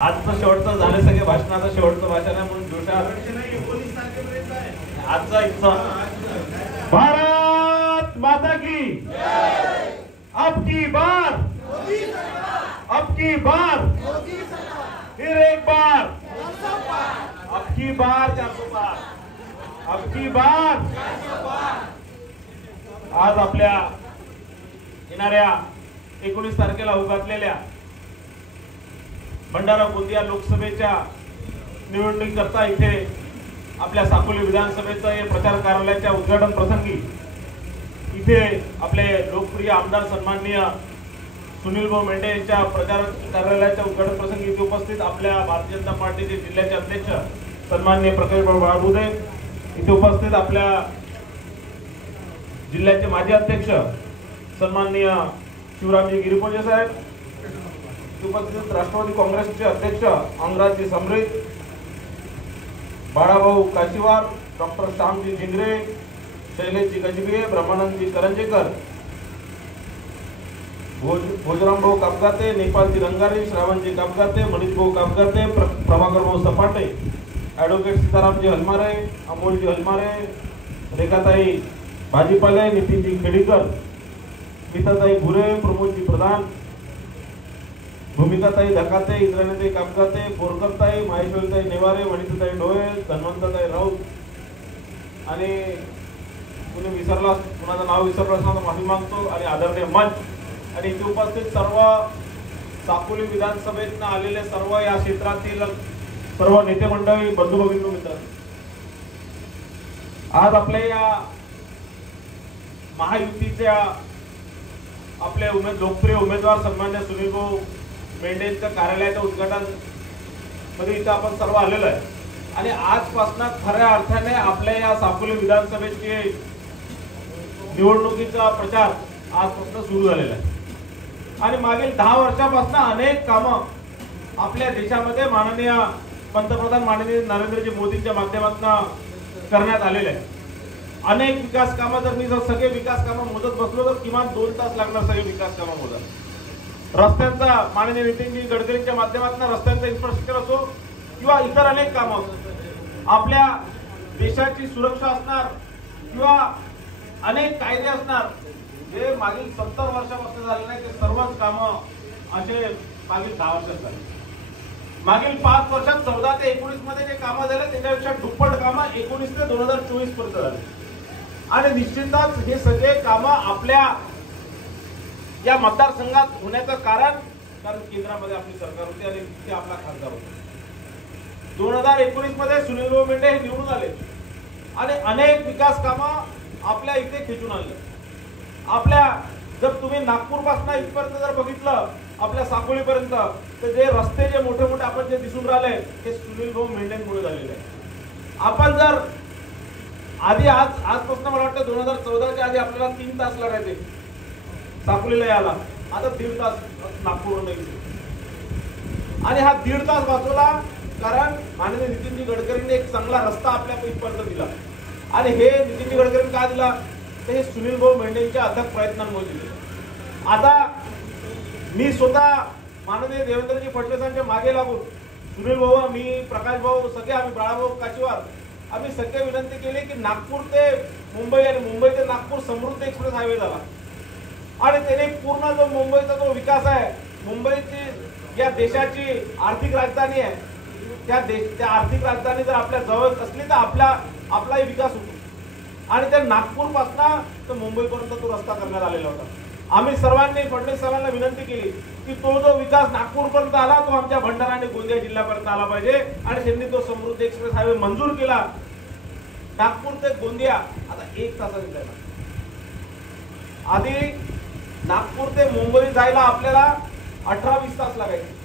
आजचं शेवटचं झालं सगळे भाषणाचं शेवटचं भाषण आहे म्हणून जोशा आजचा इच्छा भारत माता की अब की बार फिर एक बार अब की बार 400 अब की बार आज आपल्या येणाऱ्या 19 तारखेला उभारलेल्या भंडारा गोंदिया लोकसभेच्या निवडणुकीकरता इथे आपल्या साकोली विधानसभेचं हे प्रचार कार्यालयाच्या उद्घाटन प्रसंगी इथे आपले लोकप्रिय आमदार सन्माननीय सुनील भाऊ मेंढे यांच्या प्रचार कार्यालयाच्या उद्घाटन प्रसंगी इथे उपस्थित आपल्या भारतीय जनता पार्टीचे जिल्ह्याचे अध्यक्ष सन्माननीय प्रकाश भाऊ बाळबुदे, इथे उपस्थित आपल्या जिल्ह्याचे माजी अध्यक्ष सन्माननीय शिवरामजी गिरीपोजे साहेब, उपस्थित राष्ट्रवादी काँग्रेसचे अध्यक्ष अंगराजजी समृद्ध, बाळाभाऊ काशीवार, डॉक्टर श्यामजी झिंगरे, शैलेशजी गजबिये, ब्रह्मानंदजी करंजेकर, भोजराम भाऊ कापगाते, नेपाळजी रंगारी, श्रावणजी कापगाते, मनीष भाऊ कापगाते, प्रभाकर भाऊ सपाटे, ॲडव्होकेट सीतारामजी हलमारे, अमोलजी हलमारे, रेखाताई भाजीपाले, नितीनजी खेडीकर, गीताताई भुरे, प्रमोदजी प्रधान, भूमिकाताई धकाते, इंद्राणीताई कापगाते, बोरकरताई, माहेश्वरीताई नेवारे, वनिताताई डोळे, धन्वंतताई राऊत आणि कुणी विसरला कुणाचं नाव विसरलं असलं तर माफी मागतो आणि आदरणीय मंच आणि इथे उपस्थित सर्व साकोली विधानसभेतून आलेले सर्व या क्षेत्रातील सर्व नेते मंडळी, बंधू भगिनी मित्र, आज आपल्या या महायुतीच्या आपले लोकप्रिय उमेदवार सन्मान्य सुनील भाऊ मेंढेंच्या कार्यालयाच्या उद्घाटन मध्ये इथे आपण सर्व आलेलो आहे आणि आजपासून खऱ्या अर्थाने आपल्या या साकोली विधानसभेची निवडणुकीचा प्रचार आजपासून सुरू झालेला आहे आणि मागील 10 वर्षापासून अनेक कामं आपल्या देशामध्ये माननीय पंतप्रधान माननीय नरेंद्रजी मोदींच्या माध्यमातून करण्यात आलेले आहे. अनेक विकास कामं, जर मी सगळे विकास कामं मोजत बसलो तर किमान 2 तास लागणार सगळे विकास कामं मोजत. रस्त्यांचा माननीय नितीनजी गडकरींच्या माध्यमातून रस्त्यांचा इन्फ्रास्ट्रक्चर असो किंवा इतर अनेक कामं, आपल्या देशाची सुरक्षा असणार किंवा अनेक कायदे असणार जे मागील 70 वर्षापासून झाले नाही ते सर्वच कामं असे मागील 10 वर्षात झाले. मागील 5 वर्षात 14 ते 19 मध्ये जे कामं झाले त्याच्यापेक्षा दुप्पट कामं 19 ते 2024 पर्यंत झाले आणि निश्चितच हे सगळे कामं आपल्या या मतदारसंघात होण्याचं कारण केंद्रामध्ये आपली सरकार होती आणि तिथे आपला खासदार होता. 2019 मध्ये सुनील भाऊ मेंढे हे निवडून आले आणि अनेक विकास कामं आपल्या इथे खेचून आणले. आपल्या जर तुम्ही नागपूर पासून इथपर्यंत जर बघितलं आपल्या साकोलीपर्यंत तर जे रस्ते जे मोठे मोठे आपण जे दिसून राहिले ते सुनील भाऊ मेंढेंमुळे झालेले आहे. आपण जर आधी आजपासून मला वाटतं 2014च्या आधी आपल्याला 3 तास लागायचे साकोलीला यायला, आता 1.5 तास नागपूरवरून यायचे आणि हा 1.5 तास वाचवला कारण माननीय नितीनजी गडकरींनी एक चांगला रस्ता आपल्या इथपर्यंत दिला आणि हे नितीनजी गडकरींनी का दिला तर हे सुनील भाऊ मेंढेंच्या अथक प्रयत्नांमुळे दिले. आता मी स्वतः माननीय देवेंद्रजी फडणवीसांच्या मागे लागून सुनील भाऊ, मी, प्रकाश भाऊ, सगळे आम्ही, बाळाभाऊ काशीवार, आम्ही सगळे विनंती केली की नागपूर ते मुंबई आणि मुंबई ते नागपूर समृद्ध एक्सप्रेस हायवे झाला आणि त्याने पूर्ण जो मुंबईचा जो विकास आहे, मुंबईची या देशाची आर्थिक राजधानी आहे, त्या आर्थिक राजधानी जर आपल्या जवळ असली तर आपलाही विकास होतो आणि त्या नागपूर पासून तर मुंबईपर्यंत तो रस्ता करण्यात आलेला होता. आम्ही सर्वांनी फडणवीस साहेबांना विनंती केली की तो जो विकास नागपूरपर्यंत आला तो आमच्या भंडारा आणि गोंदिया जिल्ह्यापर्यंत आला पाहिजे आणि त्यांनी तो समृद्धी एक्सप्रेस हायवे मंजूर केला. नागपूर ते गोंदिया आता 1 तासात जायला, आधी नागपूर ते मुंबई जायला आपल्याला 18-20 तास लागायचे.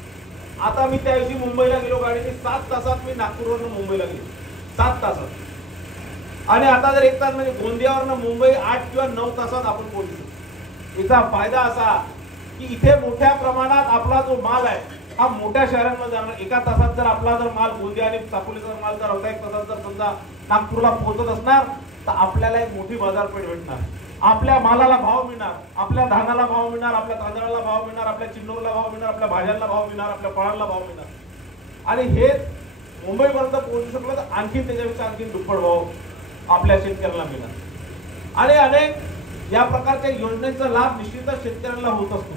आता मी त्या दिवशी मुंबईला गेलो गाडीने 7 तासात मी नागपूरवरून मुंबईला गेलो, 7 तासात. आणि आता जर 1 तास म्हणजे गोंदियावरनं मुंबई 8 किंवा 9 तासात आपण पोहोचू. याचा फायदा असा की इथे मोठ्या प्रमाणात आपला जो माल आहे हा मोठ्या शहरांमध्ये जाणार. 1 तासात जर आपला जर माल गोंदिया आणि साकोलीचा माल जर अर्धा 1 तासात जर समजा नागपूरला पोहोचत असणार तर आपल्याला एक मोठी बाजारपेठ भेटणार. आपल्या मालाला भाव मिळणार, आपल्या धानाला भाव मिळणार, आपल्या तांदळाला भाव मिळणार, आपल्या चिन्नोरला भाव मिळणार, आपल्या भाज्यांना भाव मिळणार, आपल्या फळांना भाव मिळणार. आणि हे मुंबईपर्यंत पोहोचू शकलं तर आणखी त्याच्यापेक्षा आणखी दुप्पट भाव आपल्या शेतकऱ्याला मिळणार. आणि अनेक या प्रकारच्या योजनेचा लाभ निश्चितच शेतकऱ्यांना होत असतो.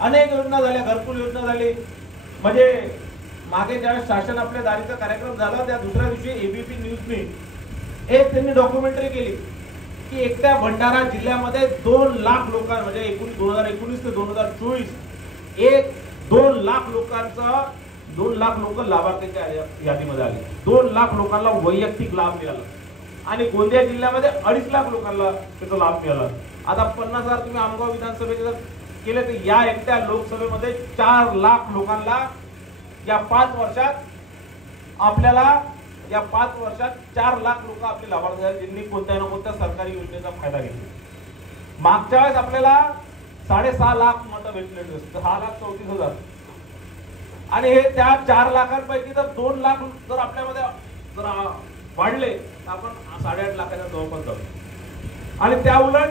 अनेक योजना झाल्या, घरकुल योजना झाली. म्हणजे मागे ज्यावेळेस शासन आपल्या दारीचा कार्यक्रम झाला त्या दुसऱ्या दिवशी एबीपी न्यूजने एक त्यांनी डॉक्युमेंटरी केली की एकट्या भंडारा जिल्ह्यामध्ये 2 लाख लोकांना म्हणजे 2019 ते 2024 2 लाख लोकांचा 2 लाख लोक लाभार्थीच्या यादीमध्ये आले. 2 लाख लोकांना वैयक्तिक लाभ मिळाला आणि गोंदिया जिल्ह्यामध्ये 2.5 लाख लोकांना त्याचा लाभ मिळाला. आता 50,000 तुम्ही आमगाव विधानसभेचे जर केले तर या एकट्या लोकसभेमध्ये 4 लाख लोकांना या 5 वर्षात आपल्याला 4 लाख लोक आपले लाभार्थी झाले ज्यांनी कोणत्या ना कोणत्या सरकारी योजनेचा फायदा घेतला. मागच्या वेळेस आपल्याला 6.5 लाख मतं भेटले, 6,34,000 आणि हे त्या 4 लाखांपैकी जर 2 लाख जर आपल्यामध्ये जर वाढले तर आपण 8.5 लाखाच्या जवळपास जाऊ. आणि त्या उलट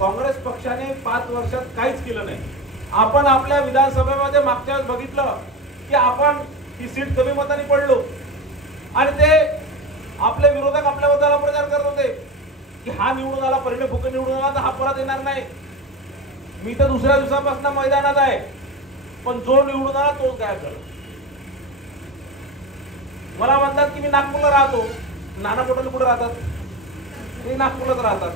काँग्रेस पक्षाने 5 वर्षात काहीच केलं नाही. आपण आपल्या विधानसभेमध्ये मागच्या वेळेस बघितलं की आपण ही सीट कमी मताने पडलो आणि ते आपले विरोधक आपल्याबद्दल प्रचार करत होते की हा निवडून आला, परिणय फुके निवडून आला तर हा परत येणार नाही. मी तर दुसऱ्या दिवसापासून मैदानात आहे, पण जो निवडून आला तोच गायब झाला. मला म्हणतात की मी नागपूरला राहतो. नाना पटोले कुठे राहतात? ते नागपूरलाच राहतात.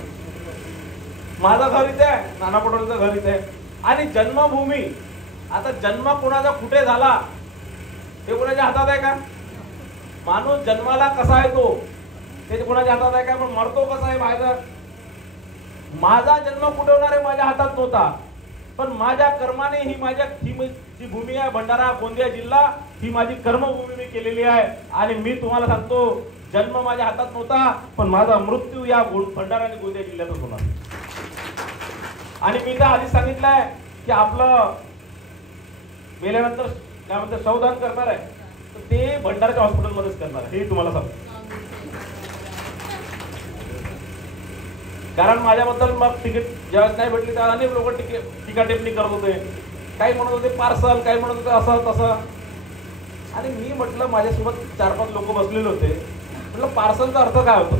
माझं घर इथे आहे, नाना पटोलेचं घर इथे आहे. आणि जन्मभूमी, आता जन्म कोणाचा कुठे झाला हे कोणाच्या हातात आहे का? माणूस जन्माला कसा येतो ते कोणाच्या हातात आहे का? पण मरतो कसा आहे बाहेर? माझा जन्म कुठे होणार आहे माझ्या हातात नव्हता, पण माझ्या कर्माने ही जी भूमी आहे भंडारा गोंदिया जिल्हा ही माझी कर्मभूमी मी केलेली आहे. आणि मी तुम्हाला सांगतो जन्म माझ्या हातात नव्हता, पण माझा मृत्यू या भंडारा आणि गोंदिया जिल्ह्यातच होणार. आणि मी तर आधी सांगितलंय की आपलं गेल्यानंतर त्यामध्ये शवदान करणार आहे तर ते भंडाराच्या हॉस्पिटलमध्येच करणार आहे, हे तुम्हाला सांगतो. कारण माझ्याबद्दल मग तिकीट ज्यावेळेस नाही भेटली त्यावेळेस अनेक लोक टीका टिप्पणी करत होते. काही म्हणत होते पार्सल, काही म्हणत होते असं तसं. आणि मी म्हटलं माझ्यासोबत 4-5 लोक बसलेले होते, म्हटलं पार्सलचा अर्थ काय होतो?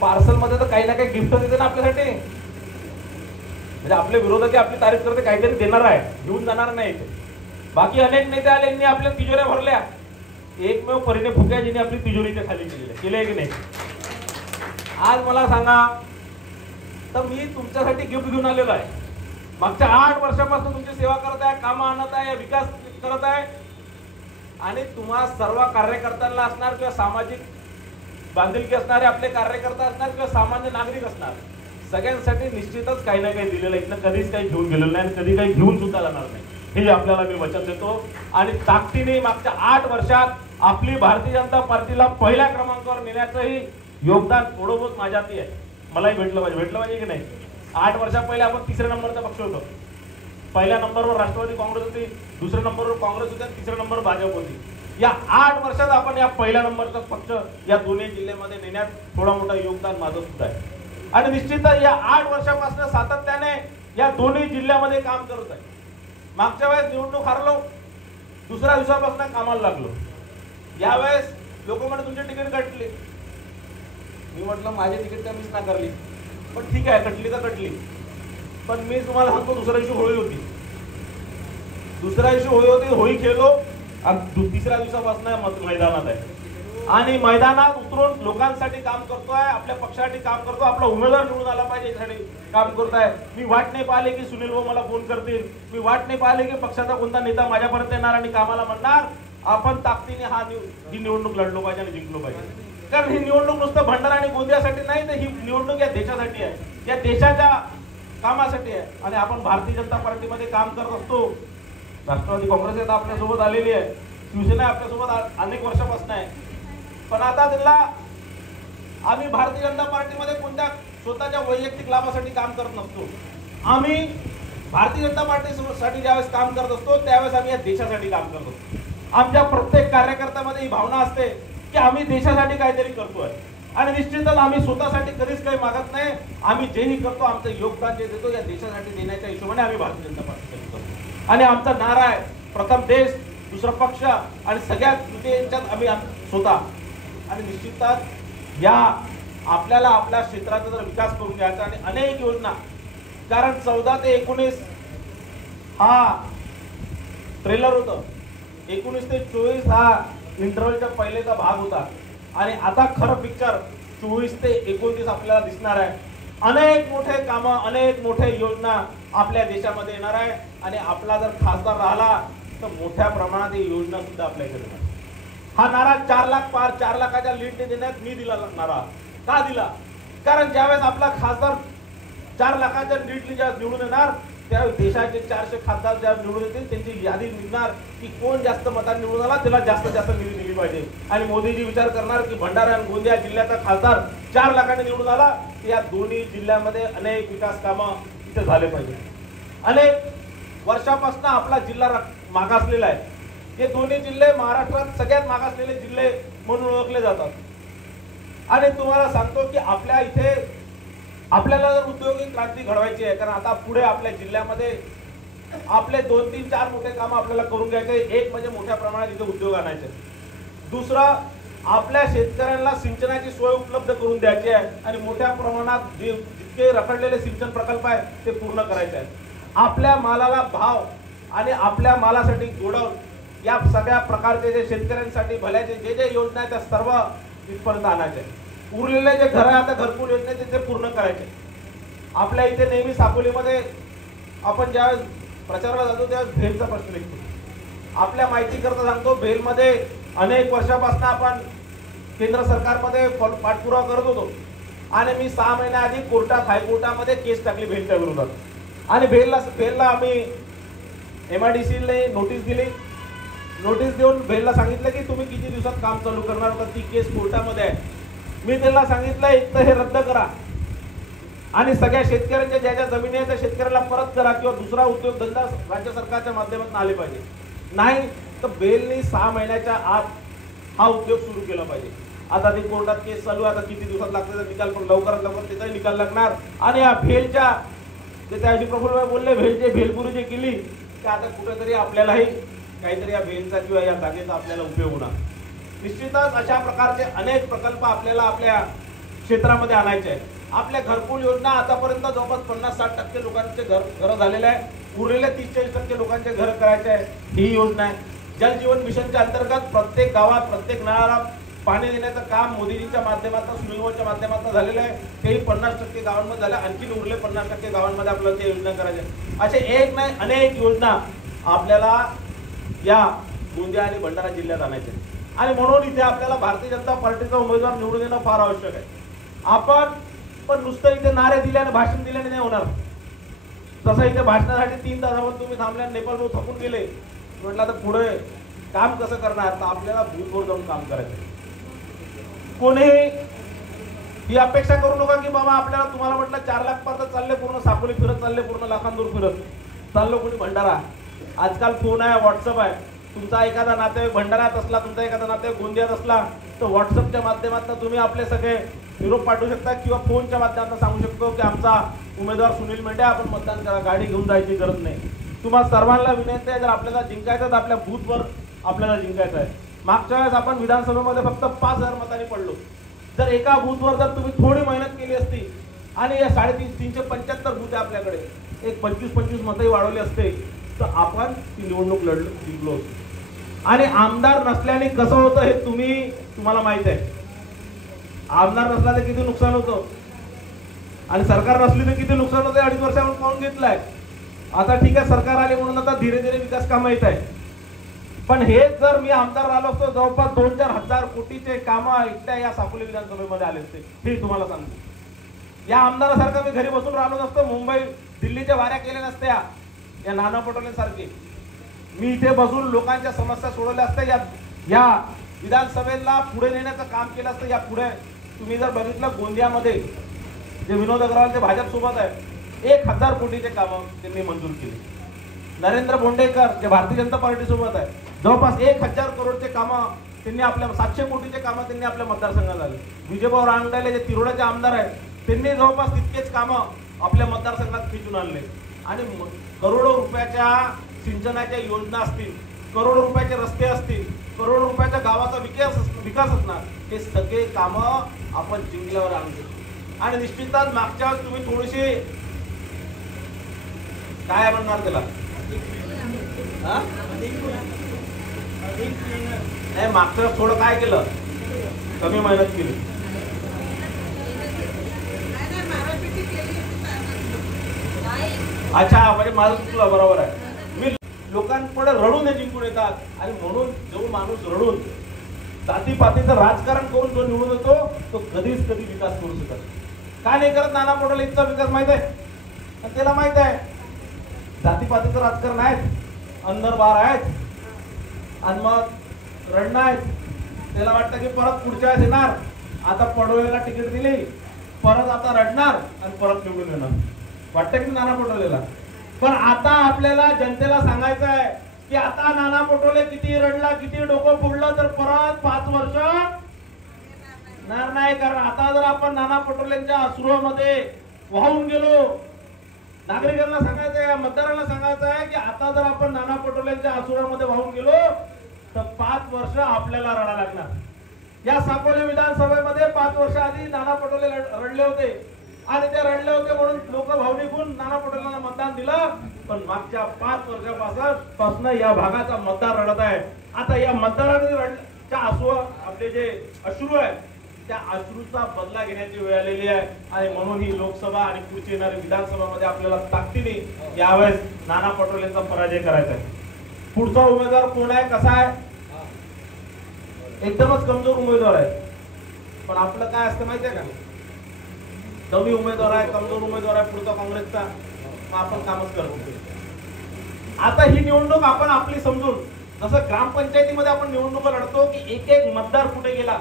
पार्सल मध्ये तर काही ना काही गिफ्ट देते ना आपल्यासाठी. म्हणजे आपले विरोधक आपली तारीफ करते काहीतरी देणार आहे, घेऊन जाणार नाही. बाकी अनेक नेते आले यांनी आपल्या तिजोऱ्या भरल्या, एकमेव परिणय फुक्याजींनी आपली तिजोरीच्या खाली केले की नाही? आज मला सांगा तर मी तुमच्यासाठी गिफ्ट घेऊन आलेलो आहे. मागच्या 8 वर्षापासून तुमची सेवा करत आहे, कामं आणत आहे, विकास करत आहे. आणि तुम्हा सर्व कार्यकर्त्यांना असणार किंवा सामाजिक बांधिलकी असणारे आपले कार्यकर्ता असणार किंवा सामान्य नागरिक असणार, सगळ्यांसाठी निश्चितच काही ना काही दिलेलं. इथनं कधीच काही घेऊन गेलेलं नाही आणि कधी काही घेऊन सुद्धा जाणार नाही, हे आपल्याला मी वचन देतो. आणि ताकदीने मागच्या 8 वर्षात आपली भारतीय जनता पार्टीला पहिल्या क्रमांकावर नेण्याचंही योगदान थोडं बहुत माझ्यातही आहे. मलाही भेटलं पाहिजे की नाही? 8 वर्षा पहिले आपण 3ऱ्या नंबरचा पक्ष होतो. पहिल्या नंबरवर राष्ट्रवादी काँग्रेस होती, 2ऱ्या नंबरवर काँग्रेस होती, 3ऱ्या नंबर भाजप होती. या 8 वर्षात आपण या पहिल्या नंबरचा पक्ष या दोन्ही जिल्ह्यामध्ये नेण्यात थोडा मोठा योगदान माझं सुद्धा आहे. आणि निश्चितच या 8 वर्षापासून सातत्याने या दोन्ही जिल्ह्यामध्ये काम करत आहे. मागच्या वेळेस निवडणूक हारलो, दुसऱ्या दिवसापासून कामाला लागलो. यावेळेस लोक म्हणे तुमची तिकीट कटली. मी म्हटलं माझी तिकीट तर मीच नाकारली, पण ठीक आहे कटली तर कटली. पण मी तुम्हाला सांगतो दुसऱ्या दिवशी होळी होती, होळी खेळलो आणि 3ऱ्या दिवसापासून मैदानात आहे. आणि मैदानात उतरून लोकांसाठी काम करतोय, आपल्या पक्षासाठी काम करतो, आपला उमेदवार निवडून आला पाहिजे यासाठी काम करतोय. मी वाट नाही पाहिले की सुनील भाऊ मला फोन करतील, मी वाट नाही पाहिले की पक्षाचा कोणता नेता माझ्यापर्यंत येणार आणि कामाला म्हणणार आपण ताकदीने ही निवडणूक लढलो पाहिजे आणि जिंकलो पाहिजे. कारण ही निवडणूक नुसतं भंडारा आणि गोंदियासाठी नाही, तर ही निवडणूक या देशासाठी आहे, या देशाच्या कामासाठी आहे. आणि आपण भारतीय जनता पार्टीमध्ये काम करत असतो. राष्ट्रवादी काँग्रेस आपल्यासोबत आलेली आहे, शिवसेना आपल्यासोबत अनेक वर्षापासून आहे. पण आता त्यांना आम्ही भारतीय जनता पार्टीमध्ये कोणत्या स्वतःच्या वैयक्तिक लाभासाठी काम करत नसतो. आम्ही भारतीय जनता पार्टीसाठी ज्यावेळेस काम करत असतो त्यावेळेस आम्ही या देशासाठी काम करत असतो. आमच्या प्रत्येक कार्यकर्त्यामध्ये ही भावना असते की आम्ही देशासाठी काहीतरी करतोय. आणि निश्चितच आम्ही स्वतःसाठी कधीच काही मागत नाही. आम्ही जेही करतो आमचं योगदान जे देतो या देशासाठी देण्याच्या हिशोबाने आम्ही भारतीय जनता पार्टीसाठी करतो. आणि आमचा नारा आहे प्रथम देश दुसरा पक्ष आणि सगळ्यात युतीच्यात आम्ही स्वतः. आणि निश्चितच या आपल्याला आपल्या क्षेत्राचा जर विकास करून घ्यायचा आणि अनेक योजना, कारण 14 ते 19 हा ट्रेलर होतं, 19 ते 24 हा इंटरव्हलच्या पहिलेचा भाग होता आणि आता खरं पिक्चर 24 ते 29 आपल्याला दिसणार आहे. अनेक मोठे कामं, अनेक मोठे योजना आपल्या देशामध्ये येणार आहे आणि आपला जर खासदार राहिला तर मोठ्या प्रमाणात ही योजना सुद्धा आपल्या इथे येणार. हा नारा 4 लाख पार, 4 लाखाच्या लीड देण्यात मी दिला नारा का दिला? कारण ज्यावेळेस आपला खासदार 4 लाखाच्या लीडने ज्यावेळेस निवडून येणार त्यावेळेस देशाचे 400 खासदार ज्या निवडून येतील त्यांची यादी निघणार की कोण जास्त मतांनी निवडून आला त्याला जास्त जास्त निधी दिली पाहिजे. आणि मोदीजी विचार करणार की भंडारा आणि गोंदिया जिल्ह्याचा खासदार 4 लाखाने निवडून आला तर या दोन्ही जिल्ह्यामध्ये अनेक विकास कामं इथे झाले पाहिजे. अनेक वर्षापासून आपला जिल्हा मागासलेला आहे. हे दोन्ही जिल्हे महाराष्ट्रात सगळ्यात मागासलेले जिल्हे म्हणून ओळखले जातात. आणि तुम्हाला सांगतो की आपल्या इथे आपल्याला जर उद्योगिक क्रांती घडवायची आहे, कारण आता पुढे आपल्या जिल्ह्यामध्ये आपले 2, 3, 4 मोठे काम आपल्याला करून घ्यायचे. एक म्हणजे मोठ्या प्रमाणात इथे उद्योग आणायचे. दुसरं आपल्या शेतकऱ्यांना सिंचनाची सोय उपलब्ध करून द्यायची आहे आणि मोठ्या प्रमाणात जितके रखडलेले सिंचन प्रकल्प आहेत ते पूर्ण करायचे आहेत. आपल्या मालाला भाव आणि आपल्या मालासाठी गोडाऊन या सगळ्या प्रकारचे जे शेतकऱ्यांसाठी भल्याचे जे जे योजना आहेत त्या सर्व इथपर्यंत आणायचे. उरलेले जे घर आहे आता घरकुल योजने ते पूर्ण करायचे. आपल्या इथे नेहमी साकोलीमध्ये आपण ज्यावेळेस प्रचाराला जातो त्यावेळेस भेलचा प्रश्न निघतो. आपल्या माहिती करता सांगतो, भेलमध्ये अनेक वर्षापासून आपण केंद्र सरकारमध्ये पाठपुरावा करत होतो आणि मी 6 महिन्याआधी कोर्टात हायकोर्टामध्ये केस टाकली भेलच्या विरोधात. आणि भेलला आम्ही MIDC नोटीस दिली. नोटीस देऊन भेलला सांगितलं की तुम्ही किती दिवसात काम चालू करणार होता, ती केस कोर्टामध्ये आहे. मी त्यांना सांगितलं एक तर हे रद्द करा आणि सगळ्या शेतकऱ्यांच्या ज्या ज्या जमिनी आहेत त्या शेतकऱ्याला परत करा किंवा दुसरा उद्योगधंदा राज्य सरकारच्या माध्यमातून आले पाहिजे. नाही तर बेलनी 6 महिन्याच्या आत हा उद्योग सुरू केला पाहिजे. आता ती कोर्टात केस चालू आहे, आता किती दिवसात लागते निकाल, पण लवकरात लवकर त्याचा निकाल लागणार. आणि या भेलच्या जे त्याची प्रफुल्ल बोलले भेलचे भेलपुरी जे केली की आता कुठेतरी आपल्यालाही काहीतरी या भेलचा किंवा या जागेचा आपल्याला उपयोग होणार. निश्चितच अशा प्रकारचे अनेक प्रकल्प आपल्याला आपल्या क्षेत्रामध्ये आणायचे आहेत. आपल्या घरकुल योजना आतापर्यंत जवळपास 50-60% लोकांचे घर झालेले आहे. उरलेले 30-40% लोकांचे घर करायचे आहे ही योजना आहे. जल जीवन मिशनच्या अंतर्गत प्रत्येक गावात प्रत्येक नळाला पाणी देण्याचं काम मोदीजींच्या माध्यमातून सुनीलच्या माध्यमातून झालेलं आहे. तेही 50% गावांमध्ये झालं. आणखी उरले 50% गावांमध्ये आपल्याला ते योजना करायच्या. असे एक नाही अनेक योजना आपल्याला या गोंदिया आणि भंडारा जिल्ह्यात आणायचे. आणि म्हणून इथे आपल्याला भारतीय जनता पार्टीचा उमेदवार निवडून येणं फार आवश्यक आहे. आपण पण नुसतं इथे नारे दिल्याने भाषण दिल्याने नाही होणार. तसं इथे भाषणासाठी 3 तासावर तुम्ही थांबल्या, नेपाळवर थकून गेले म्हटलं तर पुढे काम कसं करणार? तर आपल्याला भूतवर जाऊन काम करायचं. कोणी ही अपेक्षा करू नका की बाबा आपल्याला तुम्हाला म्हटलं 4 लाख पर्यंत चालले पूर्ण साकोली फिरत चालले पूर्ण लाखांदूर फिरत चाललो कोणी भंडारा. आजकाल फोन आहे, व्हॉट्सअप आहे. तुमचा एखादा नातेवाईक भंडाऱ्यात असला, तुमचा एखादा नातेवाईक गोंदियात असला तर व्हॉट्सअपच्या माध्यमातून तुम्ही आपले सगळे निरोप पाठवू शकता किंवा फोनच्या माध्यमातून सांगू शकतो की आमचा उमेदवार सुनील मेंढे, आपण मतदान करा. गाडी घेऊन जायची गरज नाही. तुम्हाला सर्वांना विनंती आहे, जर आपल्याला जिंकायचं तर आपल्या बूथवर आपल्याला जिंकायचं आहे. मागच्या वेळेस आपण विधानसभेमध्ये फक्त 5,000 मतांनी पडलो. जर एका बूथवर जर तुम्ही थोडी मेहनत केली असती आणि या 375 बूथ आहे आपल्याकडे, एक 25-25 मतही वाढवली असते तर आपण ती निवडणूक जिंकलो असतो. आणि आमदार नसल्याने कसं होतं हे तुम्हाला माहित आहे. आमदार नसला तर किती नुकसान होतं आणि सरकार नसली तर किती नुकसान होतं. 2.5 वर्षावर पाहून घेतलंय. आता ठीक आहे सरकार आले म्हणून आता धीरे धीरे विकास कामं येत आहे. पण हेच जर मी आमदार राहिलो असतो जवळपास 2-4 हजार कोटीचे कामं एकट्या या साकोली विधानसभेमध्ये आले असते. हे तुम्हाला सांगतो. या आमदारासारखं मी घरी बसून राहिलो नसतो, मुंबई दिल्लीच्या वाऱ्या केल्या नसत्या या नाना पटोले सारखे. मी इथे बसून लोकांच्या समस्या सोडवल्या असत्या. या विधानसभेला पुढे नेण्याचं काम केलं असतं. या पुढे तुम्ही जर बघितलं गोंदियामध्ये जे विनोद अग्रवाल ते भाजप सोबत आहे 1,000 कोटीचे कामं त्यांनी मंजूर केली. नरेंद्र बोंडेकर जे भारतीय जनता पार्टी सोबत आहे जवळपास 1,000 करोडचे कामं त्यांनी आपल्या 700 कोटीचे कामं त्यांनी आपल्या मतदारसंघात आले. विजयभाऊ रांगडाले जे तिरोडाचे आमदार आहेत त्यांनी जवळपास तितकेच कामं आपल्या मतदारसंघात खिचून आणले. आणि करोडो रुपयाच्या सिंचनाच्या योजना असतील, करोड रुपयाचे रस्ते असतील, करोड रुपयाच्या गावाचा विकास असणार, हे सगळे कामं आपण जिंकल्यावर आणतो. आणि निश्चितच मागच्या तुम्ही थोडीशी काय म्हणणार त्याला, नाही मागच्या थोडं काय केलं, कमी मेहनत केली. अच्छा, म्हणजे माझं चुकलं, बरोबर आहे. मी लोकांपुढे रडून हे जिंकून येतात आणि म्हणून जो माणूस रडून जातीपातीचं राजकारण करून जो निवडून येतो तो कधीच कधी विकास करू शकत का नाही करत. नाना पटोले इतका विकास माहित आहे, त्याला माहित आहे जातीपातीचं राजकारण आहेत, अंदर बार आहेत आणि मग रडणं आहेत. त्याला वाटतं की परत पुढच्या वेळेस येणार, आता पडोलेला तिकीट दिली, परत आता रडणार आणि परत निवडून येणार, वाटतं की नाना पटोलेला. पण आता आपल्याला जनतेला सांगायचं आहे की आता नाना पटोले किती रडला, किती डोकं फुडलं, तर परत 5 वर्ष नाही. कारण आता जर आपण नाना पटोलेंच्या अश्रूमध्ये वाहून गेलो, नागरिकांना सांगायचं आहे, मतदारांना सांगायचं आहे की आता जर आपण नाना पटोलेंच्या अश्रूमध्ये वाहून गेलो तर 5 वर्ष आपल्याला रडा लागणार. या सापोली विधानसभेमध्ये 5 वर्ष आधी नाना पटोले रडले होते आणि ते रडले होते म्हणून लोक भावनिक होऊन नाना पटोलेंना मतदान दिलं. पण मागच्या 5 वर्षापासून या भागाचा मतदार रडत आहे. आता या मतदारांनी रडच्या आपले जे अश्रू आहे त्या अश्रूचा बदला घेण्याची वेळ आलेली आहे. आणि म्हणून ही लोकसभा आणि पुढची येणारी विधानसभामध्ये आपल्याला ताकदीने यावेळेस नाना पटोलेंचा पराजय करायचा आहे. पुढचा उमेदवार कोण आहे, कसा आहे, एकदमच कमजोर उमेदवार आहे. पण आपलं काय असतं माहितीये का, कमी उमेदवार आहे, कमजोर उमेदवार आहे पुढचा काँग्रेसचा, आपण कामच करतो. आता ही निवडणूक आपण आपली समजून, जसं ग्रामपंचायतीमध्ये आपण निवडणूक लढतो की एक एक मतदार कुठे गेला,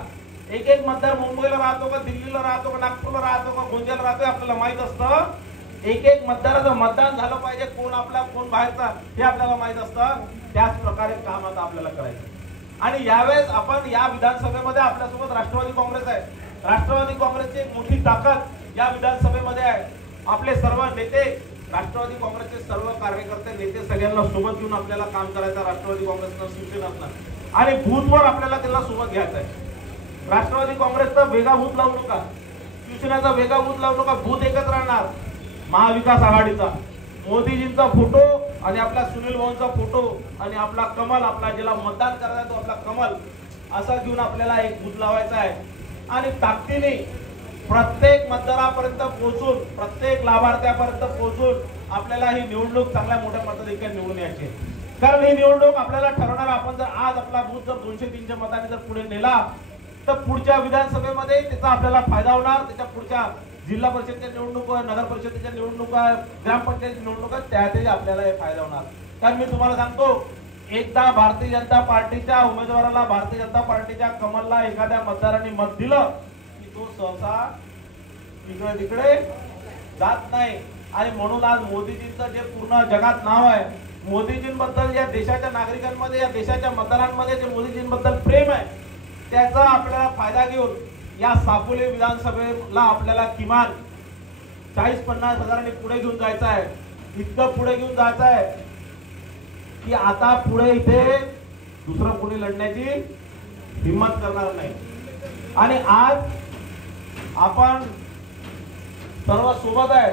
एक एक मतदार मुंबईला राहतो का, दिल्लीला राहतो का, नागपूरला राहतो का, गोंदियाला राहतो, आपल्याला माहित असतं. एक एक मतदाराचं मतदान झालं पाहिजे, कोण आपला कोण बाहेरचा हे आपल्याला माहित असतं. त्याच प्रकारे काम आता आपल्याला करायचं. आणि यावेळेस आपण या विधानसभेमध्ये आपल्यासोबत राष्ट्रवादी काँग्रेस आहे. राष्ट्रवादी काँग्रेसची एक मोठी ताकद या विधानसभेमध्ये आहे. आपले सर्व नेते, राष्ट्रवादी काँग्रेसचे सर्व कार्यकर्ते नेते सगळ्यांना सोबत घेऊन आपल्याला काम करायचं. राष्ट्रवादी काँग्रेसनं, शिवसेनेनं आणि भूतवर आपल्याला त्यांना सोबत घ्यायचं आहे. राष्ट्रवादी काँग्रेसचा वेगळा भूत लावू नका, शिवसेनेचा वेगळा भूत लावू नका. भूत एकच राहणार, महाविकास आघाडीचा, मोदीजींचा फोटो आणि आपला सुनील भाऊंचा फोटो आणि आपला कमल, आपला ज्याला मतदान करायचा तो आपला कमल, असा घेऊन आपल्याला एक भूत लावायचा आहे. आणि ताकदीने प्रत्येक मतदारापर्यंत पोहोचून, प्रत्येक लाभार्थ्यापर्यंत पोहोचून आपल्याला ही निवडणूक चांगल्या मोठ्या मताधिक्याने निवडून यायची. कारण ही निवडणूक आपल्याला ठरवणार. आपण जर आज आपला बूथ जर 203च्या मताने जर पुढे नेला तर पुढच्या विधानसभेमध्ये त्याचा आपल्याला फायदा होणार. त्याच्या पुढच्या जिल्हा परिषदेच्या निवडणुका, नगर परिषदेच्या निवडणुका, ग्रामपंचायत निवडणुका, त्यातही आपल्याला हे फायदा होणार. कारण मी तुम्हाला सांगतो, एकदा भारतीय जनता पार्टीच्या उमेदवाराला, भारतीय जनता पार्टीच्या कमलला एखाद्या मतदारांनी मत दिलं की तो सहसा इकडे तिकडे जात नाही. आणि म्हणून आज मोदीजींचं जे पूर्ण जगात नाव आहे, मोदीजींबद्दल या देशाच्या नागरिकांमध्ये, या देशाच्या मतदारांमध्ये जे मोदीजींबद्दल प्रेम आहे, त्याचा आपल्याला फायदा घेऊन या सापोली विधानसभेला आपल्याला किमान 40-50 हजारांनी पुढे घेऊन जायचं आहे. इतकं पुढे घेऊन जायचं आहे की आता पुढे इथे दुसरं कोणी लढण्याची हिंमत करणार नाही. आणि आज आपण सर्व सोबत आहे.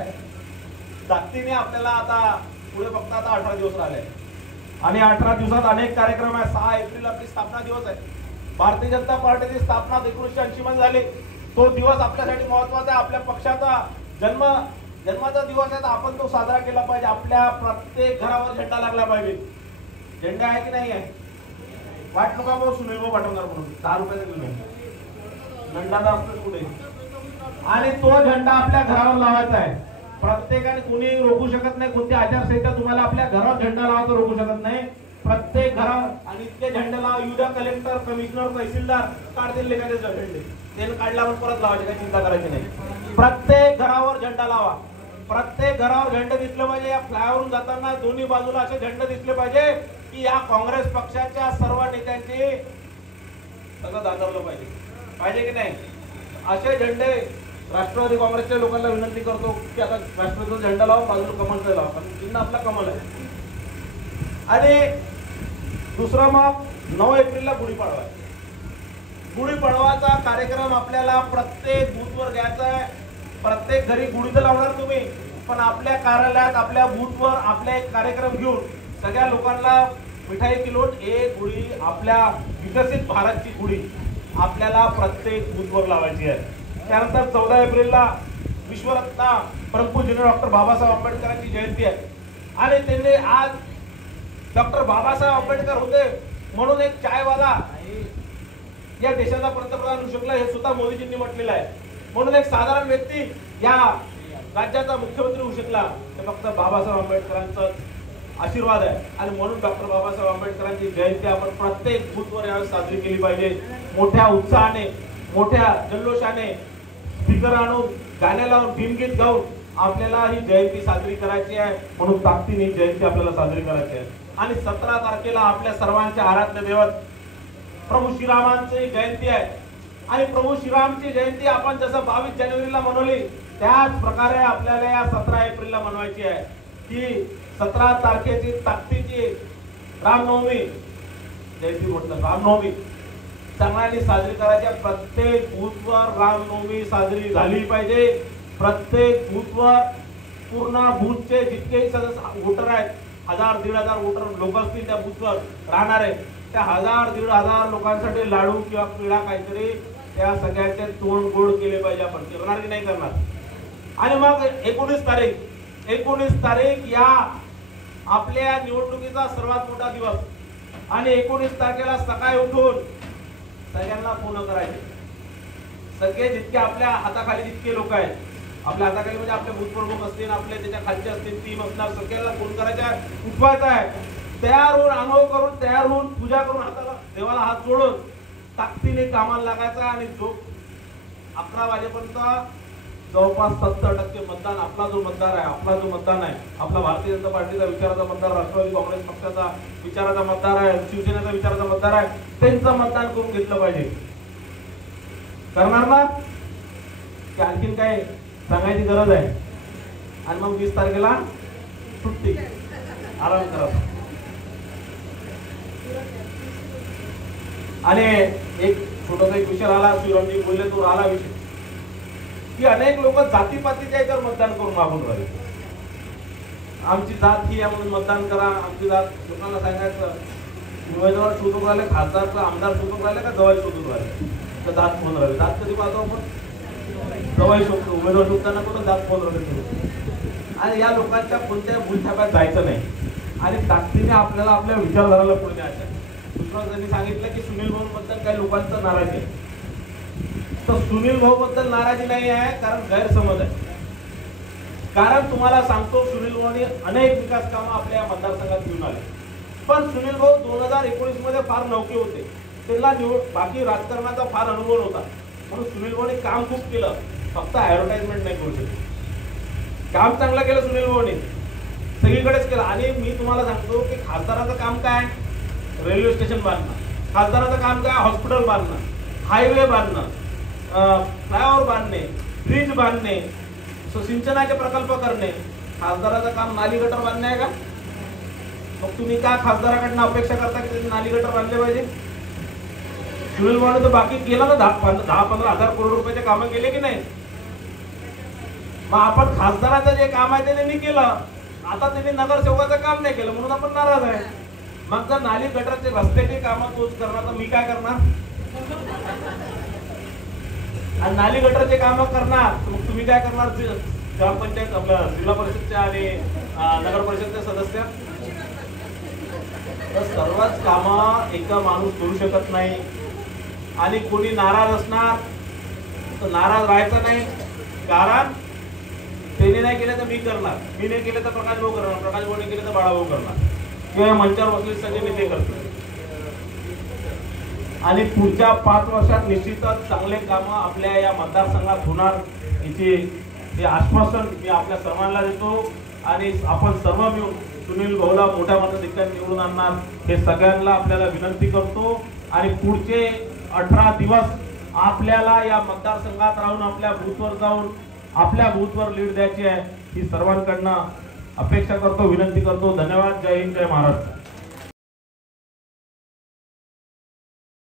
ताकदीने आपल्याला आता पुढे फक्त आता 18 दिवस राहिले आणि 18 दिवसात अनेक कार्यक्रम आहे. 6 एप्रिल आपली स्थापना दिवस आहे. भारतीय जनता पार्टीची स्थापना 1980 मध्ये झाली. तो दिवस आपल्यासाठी महत्वाचा आहे. आपल्या पक्षाचा जन्माचा दिवस आहे, तर आपण तो साजरा केला पाहिजे. आपल्या प्रत्येक घरावर झेंडा लागला पाहिजे. झेंडा आहे की नाही आहे, वाट नका बघ, सुनील भाऊ पाठवणार म्हणून 10 रुपयाचा घेऊन झेंडा असतो पुढे. आणि तो झेंडा आपल्या घरावर लावायचा आहे. प्रत्येकाने कोणी रोखू शकत नाही. कोणती आचारसंहिता तुम्हाला आपल्या घरावर झेंडा लावायचा रोखू शकत नाही. प्रत्येक घरावर आणि इतके झेंड्याला युद्ध कलेक्टर, कमिशनर, तहसीलदार काढतील लेखाचे झेंडे. ते काढल्यावर परत लावायचे, काही चिंता करायची नाही. प्रत्येक घरावर झेंडा लावा. प्रत्येक घरावर झेंडे दिसले पाहिजे. या फ्लायवरून जाताना दोन्ही बाजूला असे झेंडे दिसले पाहिजे की या काँग्रेस पक्षाच्या सर्व नेत्यांचे सगळं दाखवलं पाहिजे की नाही. असे झेंडे राष्ट्रवादी काँग्रेसच्या लोकांना विनंती करतो की आता राष्ट्रवादीचा झेंडा लावा, बाजूला कमलचा लावा. कारण चिन्ह आपला कमल आहे. आणि दुसरं मग 9 एप्रिलला गुढीपाडवा आहे. गुढीपाडवाचा कार्यक्रम आपल्याला प्रत्येक बूथवर घ्यायचा आहे. प्रत्येक घरी गुढी तर लावणार तुम्ही, पण आपल्या कार्यालयात आपल्या बूथवर आपला एक कार्यक्रम घेऊन सगळ्या लोकांना मिठाई किलोट एक गुढी, आपल्या विकसित भारतची गुढी आपल्याला प्रत्येक बूथवर लावायची आहे. त्यानंतर 14 एप्रिलला विश्वरत्न परमपूज्य डॉक्टर बाबासाहेब आंबेडकरांची जयंती आहे आणि त्यांनी आज डॉक्टर बाबासाहेब आंबेडकर होते म्हणून एक चायवाला या देशाचा पंतप्रधान होऊ शकला हे सुद्धा मोदीजींनी म्हटलेलं आहे. म्हणून एक साधारण व्यक्ती या राज्याचा मुख्यमंत्री होऊ शकला तर फक्त बाबासाहेब आंबेडकरांचा आशीर्वाद आहे. आणि म्हणून डॉक्टर बाबासाहेब आंबेडकरांची जयंती आपण प्रत्येक बूथवर यावेळी साजरी केली पाहिजे. मोठ्या उत्साहाने, मोठ्या जल्लोषाने, स्पीकर आणून, गाण्या लावून, भीमगीत गाऊन आपल्याला ही जयंती साजरी करायची आहे. म्हणून ताकदीने ही जयंती आपल्याला साजरी करायची आहे. आणि 17 तारखेला आपल्या सर्वांच्या आराध्य दैवत प्रभू श्रीरामांची जयंती आहे. आणि प्रभू श्रीरामची जयंती आपण जसं 22 जानेवारीला मनवली त्याच प्रकारे आपल्याला या 17 एप्रिलला मनवायची आहे. की 17 तारखेची ताकदीची रामनवमी जयंती म्हटलं, रामनवमी चांगल्याने साजरी करायची. प्रत्येक बूथवर रामनवमी साजरी झाली पाहिजे. प्रत्येक बूथवर पूर्ण बूथचे जितके सदस्य वोटर आहेत, 1000-1500 वोटर लोक असतील त्या बूथवर राहणार आहेत, त्या 1000-1500 लोकांसाठी लाडू किंवा पिढा काहीतरी त्या सगळ्यांचे तोंड गोड केले पाहिजे. आपण करणार की नाही करणार. आणि मग 19 तारीख या आपल्या निवडणुकीचा सर्वात मोठा दिवस. आणि 19 तारखेला सकाळी उठून सगळ्यांना फोन करायचे. सगळे जितके आपल्या हाताखाली जितके लोक आहेत, आपल्या हाताखाली म्हणजे आपले बूथ प्रमुख असतील, आपले त्याच्या खालचे असतील, टीम असणार, सगळ्यांना फोन करायचा आहे, उठवायचा आहे. तयार होऊन, आंघोळ करून, तयार होऊन, पूजा करून, हाताला देवाला हात जोडून ताकदीने कामाला लागायचा. आणि जो 11 वाजेपर्यंत जवळपास 70% मतदान आपला जो मतदार आहे, आपला जो मतदान आहे, आपला भारतीय जनता पार्टीचा विचाराचा मतदार, राष्ट्रवादी काँग्रेस पक्षाचा विचाराचा मतदार आहे, शिवसेनेचा विचाराचा मतदार आहे, त्यांचं मतदान करून घेतलं पाहिजे. करणार ना की आणखीन काय सांगायची गरज आहे. आणि मग 20 तारखेला सुट्टी, आराम करा. आणि एक छोटासा एक विषय राहिला, शिवरामजी बोलले तो राहिला विषय की अनेक लोक जातीपातीच्या याच्यावर मतदान करून मागून राहिले. आमची जात ही आहे म्हणून मतदान करा, आमची जात. लोकांना सांगायचं उमेदवार शोधून राहिले, खासदार आमदार शोधून राहिले का जवळ शोधून राहिले, तर जात फोन राहिले. जात कधी पाहतो आपण, जवळ शोधतो. उमेदवार शोधताना कुठं जात फोन राहिले. आणि या लोकांच्या कोणत्या भूलथापात जायचं नाही. आणि ताकदीने आपल्याला आपल्या विचारधाराला पुढे न्यायचं. दुसरं त्यांनी सांगितलं की सुनील भाऊ बद्दल काही लोकांचं नाराजी आहे. तर सुनील भाऊ बद्दल नाराजी नाही आहे, कारण गैरसमज आहे. कारण तुम्हाला सांगतो, सुनील भाऊनी अनेक विकास कामं आपल्या मतदारसंघात घेऊन आले. पण सुनील भाऊ 2019 मध्ये फार नौके होते. त्यांना बाकी राजकारणाचा फार अनुभव होता. म्हणून सुनील भाऊनी काम खूप केलं, फक्त ऍडव्हर्टाइजमेंट नाही करू शकले. काम चांगलं केलं सुनील भाऊनी, सगळीकडेच केलं. आणि मी तुम्हाला सांगतो की खासदाराचं काम काय, रेल्वे स्टेशन बांधणं. खासदाराचं काम काय, हॉस्पिटल बांधणं, हायवे बांधणं, फ्लायओव्हर बांधणे, ब्रिज बांधणे, सिंचनाचे प्रकल्प करणे. खासदाराचं काम नाली गटर बांधणे आहे का? मग तुम्ही काय खासदाराकडनं अपेक्षा करता की त्यांनी नाली गटर बांधले पाहिजे? सुनील भाऊने तर बाकी केलं ना, 10-15 हजार करोड रुपयाचे कामं केले की नाही. मग आपण खासदाराचं जे काम आहे ते त्यांनी केलं, आता त्यांनी नगरसेवकाचं काम नाही केलं म्हणून आपण नाराज आहे. मग जर नाली गटरचे रस्त्याचे कामं तोच करणार तर मी काय करणार. आणि नाली गटरचे कामं करणार मग तुम्ही काय करणार. ग्रामपंचायत, आपल्या जिल्हा परिषदच्या आणि नगर परिषदचे सदस्य. तर सर्वच कामं एका माणूस करू शकत नाही. आणि कोणी नाराज असणार तर नाराज राहायचं नाही. कारण त्याने नाही केलं तर मी करणार, मी नाही केलं तर प्रकाश भाऊ करणार, प्रकाश भाऊ नाही केलं तर बाळाभाऊ करणार, किंवा मंचावर बसलेले सगळे नेते करतात. आणि पुढच्या 5 वर्षात निश्चितच चांगले कामं आपल्या या मतदारसंघात होणार याचे हे आश्वासन मी आपल्या सर्वांना देतो. आणि आपण सर्व मिळून सुनील भाऊला मोठ्या मताधिक्याने निवडून आणणार हे सगळ्यांना आपल्याला विनंती करतो. आणि पुढचे 18 दिवस आपल्याला या मतदारसंघात राहून आपल्या बूथवर जाऊन आपल्या बूथवर लीड द्यायची आहे ही सर्वांकडनं अपेक्षा करतो, विनंती करतो. धन्यवाद. जय हिंद, जय महाराष्ट्र.